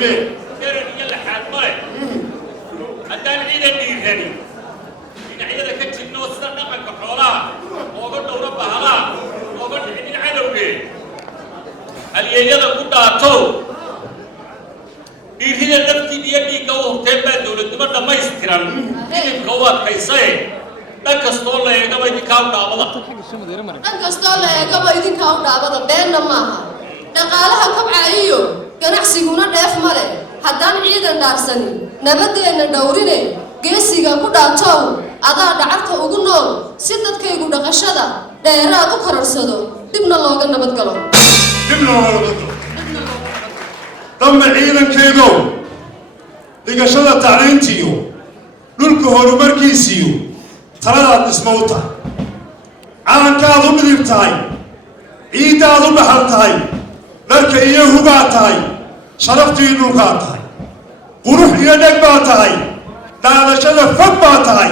كيرن يلا حاد ماي هدان عيدا ديرهني إن عيدا كتشي نوصل نقل كحولا وقلنا وربا هلا وقلنا عيدين عدوكي اليايدا كنت أتو ديرهنا نفتي ديالي قوه تيبا دولة دمرنا ما يستيران ديب قوات حيساي دكستول لا يقبا يدي كاو دابدا دكستول لا يقبا يدي كاو دابدا بيننا ماها dhaqaalaha kabcayo ganacsiguna dheef male haddaan ciidan dhaarsanin nabadeena dhowrine geesiga ku dhaatow adaa dhacabta ugu nool si dadkaygu dhaqashada dheeraad u kororsado dibna looga nabad galo dhamma ciidankaygow dhigashada tacliintiyo dhulka horumarkiisiyo taladaad dhismow tahay calankaad u midib tahay ciiddaad u dhaxal tahay dharka iyo hugaa tahay sharaftii dhulkaa tahay qurux iyo dheg baa tahay daadashada fog baa tahay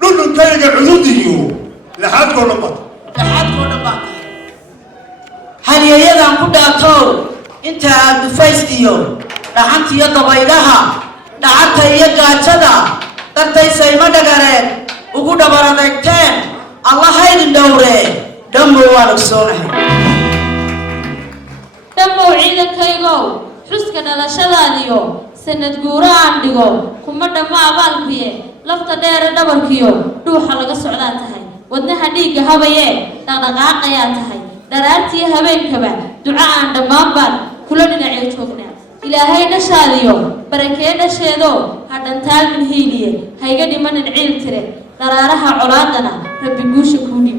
dhulkayga cududiyo laxaadkoo dhan baa tahay halyeeyadan ku dhaatow inta aad dhufaystiyo dhaxantiyo dabaylaha dhacanta iyo gaajada dartaysayma dhagareed ugu dhabar adeegteen allahaydin dhowree dhammow waan ogsoonahay dhammow ciidankaygow xuska dhalashadaadiyo sanad guuro aan dhigo kuma dhammo abaalkuye lafta dheere dhabarkiyo dhuuxa laga socdaa tahay wadnaha dhiigga habayee dhaqdhaqaaqayaa tahay dharaartiyo habeenkaba duco aan dhammaan baan kula dhinacee joognaa ilaahay dhashaadiyo barakee dhasheedoo hadhantaalmin hiiliye hayga dhimanin ciil tire dharaaraha colaadana rabbi guusha kuu dhib